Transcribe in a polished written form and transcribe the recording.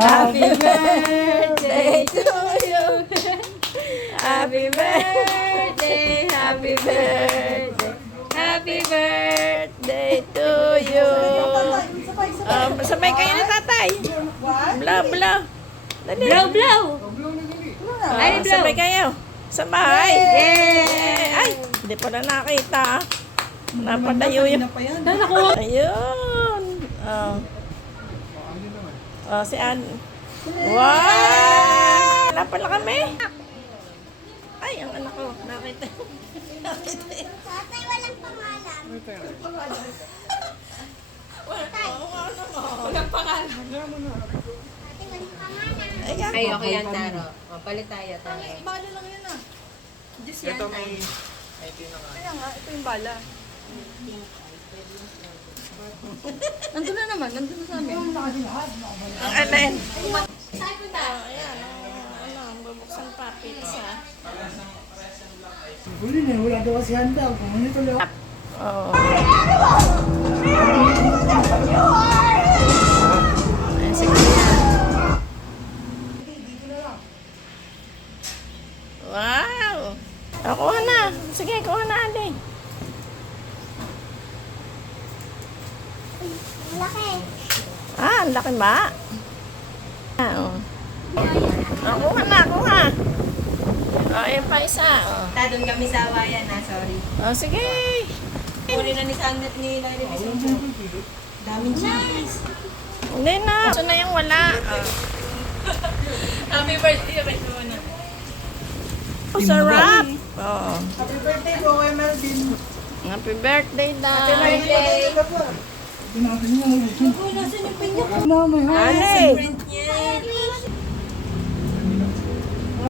Happy birthday to you. Happy birthday, happy birthday, happy birthday to you. Sabay kayo na tatay. Blow, blow. Blow, blow. Ay, blow. Sabay kayo. Sabay. Yay! Ay, hindi pa na nakita. Napadayo yun. Ayun. Si Ann. Wow! Wala pala kami. Ay, ang anak ko. Nakita. Tatay, walang pangalan. Walang pangalan. Tatay, walang pangalan. Ayan. Ay, okay yan, Taro. Palit tayo, Taro. Bala lang yun ah. Diyos yan. Kaya nga, ito yung bala. Nandun na naman, nandun na sa amin. Ang alin. Ayan. Bubuksan pa pizza. Huli na, wala daw kasi handa. Kung ano tuloy ako. Oo. Ayan, sige na. Wow! Kuha na. Sige, kuha na, Ali. Malaki. Ang laki ba? Oo. Kuha na, kuha. Ayan pa isa. Doon kami sa awayan, ha? Sorry. Sige. Huli na ni Sandra ni Larry Vicente. Daming cheese. Hindi na. Ito na yung wala. Happy birthday, wait mo na. Sarap. Oo. Happy birthday po kay Melvin. Happy birthday daw. Birthday! Ginagawa niya. Wala, may Ali.